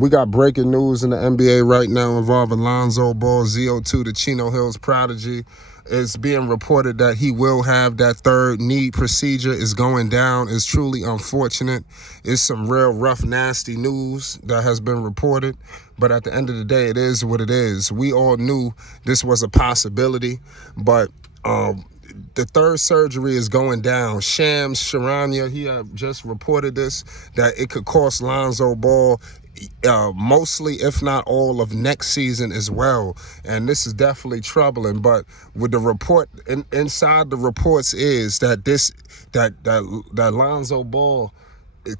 We got breaking news in the NBA right now involving Lonzo Ball, ZO2, the Chino Hills prodigy. It's being reported that he will have that third knee procedure. Is going down. It's truly unfortunate. It's some real rough, nasty news that has been reported. But at the end of the day, it is what it is. We all knew this was a possibility, but the third surgery is going down. Shams Charania, he just reported this, that it could cost Lonzo Ball mostly, if not all, of next season as well. And this is definitely troubling. But with the report, inside the reports is that that Lonzo Ball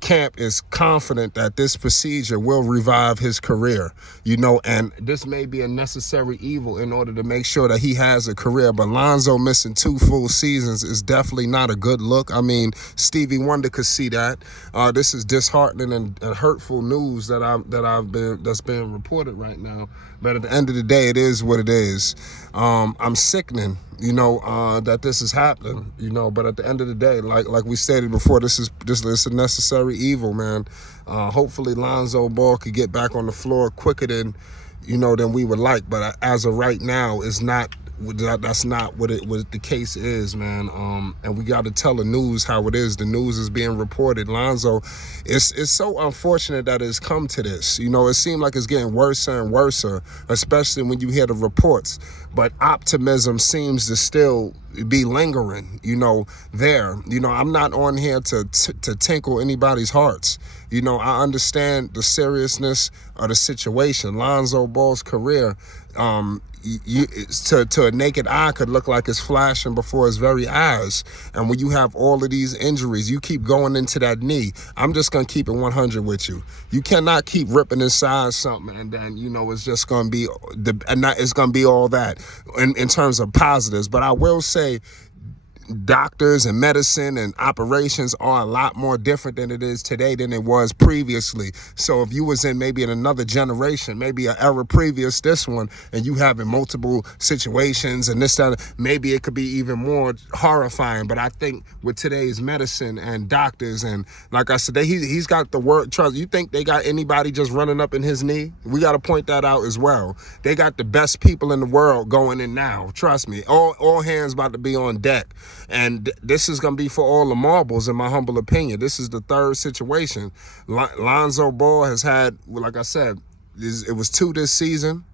camp is confident that this procedure will revive his career, and this may be a necessary evil in order to make sure that he has a career. But Lonzo missing 2 full seasons is definitely not a good look. I mean, Stevie Wonder could see that. This is disheartening and hurtful news that's being reported right now. But at the end of the day, it is what it is. I'm sickening, that this is happening, but at the end of the day, like we stated before, this is a necessary evil, man. Hopefully Lonzo Ball could get back on the floor quicker than we would like. But as of right now, that's not what the case is, man. And we got to tell the news how it is. The news is being reported. Lonzo, it's so unfortunate that it's come to this. It seemed like it's getting worse and worse, especially when you hear the reports. But optimism seems to still be lingering, there. I'm not on here to tinkle anybody's hearts. I understand the seriousness of the situation. Lonzo Ball's career, to a naked eye, could look like it's flashing before his very eyes. And when you have all of these injuries, you keep going into that knee. I'm just going to keep it 100 with you. You cannot keep ripping inside something and then, it's just going to be it's going to be all that in terms of positives. But I will say, doctors and medicine and operations are a lot more different than it is today than it was previously. So if you was in maybe in another generation, maybe an era previous this one, and you having multiple situations and this, that, maybe it could be even more horrifying. But I think with today's medicine and doctors, and like I said, he's got the word trust. You think they got anybody just running up in his knee? We got to point that out as well. They got the best people in the world going in now. Trust me, all hands about to be on deck. And this is going to be for all the marbles, in my humble opinion. This is the third situation. Lonzo Ball has had, like I said, it was 2 this season,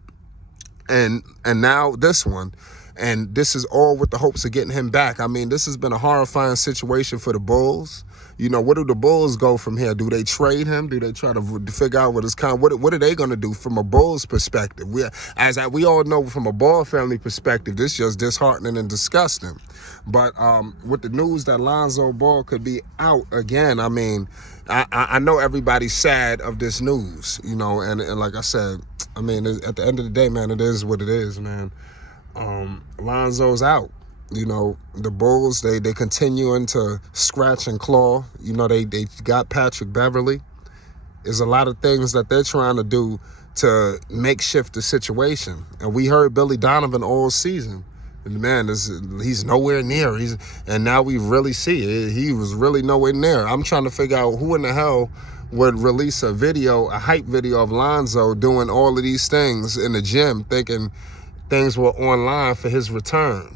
and now this one. And this is all with the hopes of getting him back. I mean, this has been a horrifying situation for the Bulls. What do the Bulls go from here? Do they trade him? Do they try to figure out what are they going to do from a Bulls perspective? We all know from a Ball family perspective, this is just disheartening and disgusting. But with the news that Lonzo Ball could be out again, I mean, I know everybody's sad of this news, and like I said, I mean, at the end of the day, man, it is what it is, man. Lonzo's out. The Bulls, they continuing to scratch and claw. They got Patrick Beverly. There's a lot of things that they're trying to do to makeshift the situation. And we heard Billy Donovan all season. And man, he's nowhere near. And now we really see it. He was really nowhere near. I'm trying to figure out who in the hell would release a hype video of Lonzo doing all of these things in the gym, thinking things were online for his return.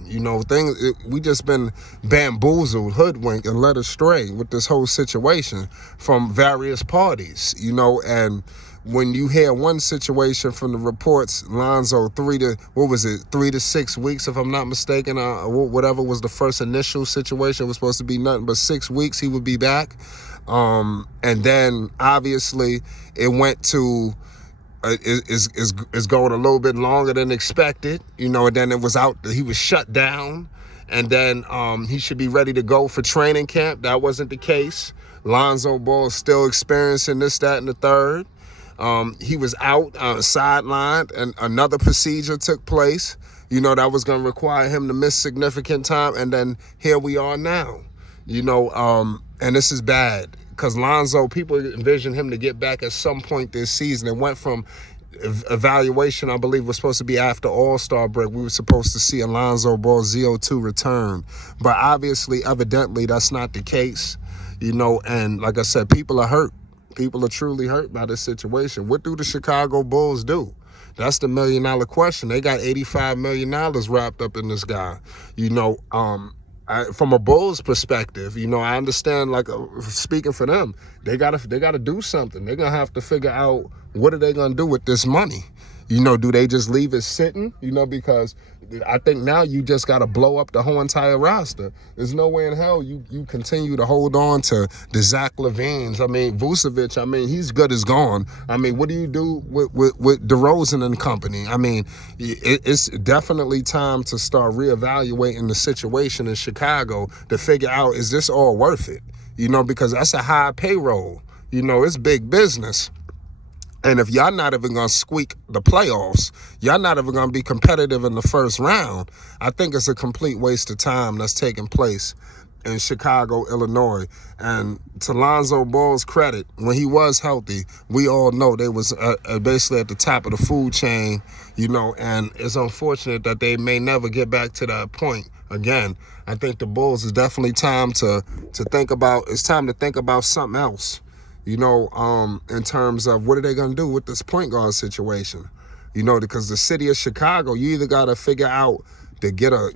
We just been bamboozled, hoodwinked, and led astray with this whole situation from various parties, and when you hear one situation from the reports, Lonzo 3 to 6 weeks, if I'm not mistaken, whatever was the first initial situation, it was supposed to be nothing but 6 weeks he would be back. And then obviously it went to is going a little bit longer than expected, and then it was out, he was shut down, and then he should be ready to go for training camp. That wasn't the case. Lonzo Ball is still experiencing this, that, and the third. He was out, sidelined, and another procedure took place, that was going to require him to miss significant time, and then here we are now, and this is bad. Because Lonzo, people envision him to get back at some point this season. It went from evaluation, I believe, was supposed to be after All-Star break. We were supposed to see a Lonzo Ball ZO2 return. But obviously, evidently, that's not the case. And like I said, people are hurt. People are truly hurt by this situation. What do the Chicago Bulls do? That's the $1 million question. They got $85 million wrapped up in this guy. You know, from a Bulls perspective, you know, I understand, like, speaking for them, they gotta do something. They're gonna have to figure out what are they gonna do with this money. You know, do they just leave it sitting? You know, because I think now you just got to blow up the whole entire roster. There's no way in hell you continue to hold on to the Zach LaVines. I mean, Vucevic, I mean, he's good as gone. I mean, what do you do with DeRozan and company? I mean, it's definitely time to start reevaluating the situation in Chicago to figure out, is this all worth it? You know, because that's a high payroll. You know, it's big business. And if y'all not even going to squeak the playoffs, y'all not even going to be competitive in the first round, I think it's a complete waste of time that's taking place in Chicago, Illinois. And to Lonzo Ball's credit, when he was healthy, we all know they was basically at the top of the food chain, you know, and it's unfortunate that they may never get back to that point again. I think the Bulls is definitely time to think about, it's time to think about something else. You know, in terms of what are they going to do with this point guard situation? You know, because the city of Chicago, you either got to figure out to get a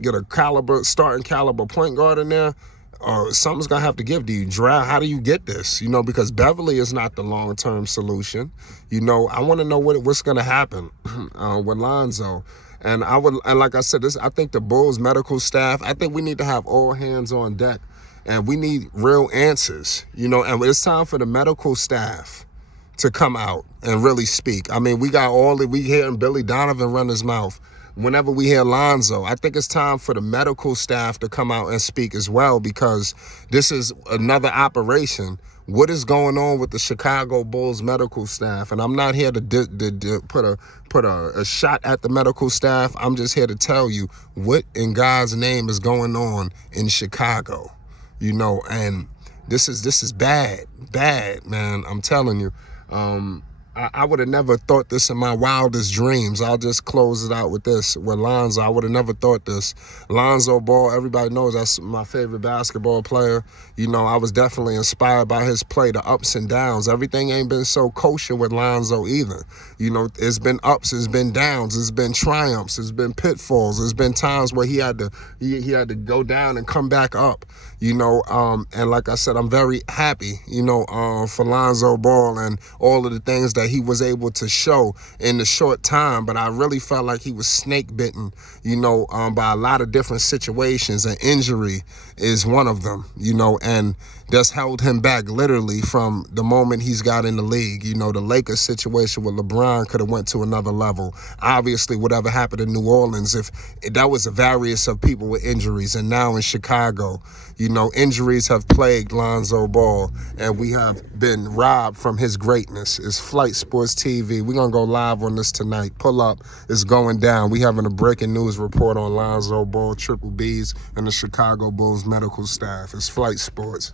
starting caliber point guard in there, or something's going to have to give. Do you draft? How do you get this? You know, because Beverly is not the long-term solution. You know, I want to know what's going to happen with Lonzo. And like I said, I think the Bulls medical staff, I think we need to have all hands on deck. And we need real answers, you know, and it's time for the medical staff to come out and really speak. I mean, we hearing Billy Donovan run his mouth. Whenever we hear Lonzo, I think it's time for the medical staff to come out and speak as well, because this is another operation. What is going on with the Chicago Bulls medical staff? And I'm not here to put a shot at the medical staff. I'm just here to tell you what in God's name is going on in Chicago. You know, and this is bad, man. I'm telling you. I would have never thought this in my wildest dreams. I'll just close it out with this. With Lonzo, I would have never thought this. Lonzo Ball, everybody knows that's my favorite basketball player. You know, I was definitely inspired by his play, the ups and downs. Everything ain't been so kosher with Lonzo either. You know, it's been ups, it's been downs, it's been triumphs, it's been pitfalls, it's been times where he had to go down and come back up. You know, and like I said, I'm very happy, you know, for Lonzo Ball and all of the things that he was able to show in the short time. But I really felt like he was snake bitten, you know, by a lot of different situations, and injury is one of them, you know, and that's held him back literally from the moment he's got in the league. You know, the Lakers situation with LeBron could have went to another level. Obviously, whatever happened in New Orleans, if that was a various of people with injuries, and now in Chicago, you know, injuries have plagued Lonzo Ball, and we have been robbed from his greatness. It's Flight Sports TV. We're going to go live on this tonight. Pull up. It's going down. We having a breaking news report on Lonzo Ball, Triple B's, and the Chicago Bulls medical staff. It's Flight Sports.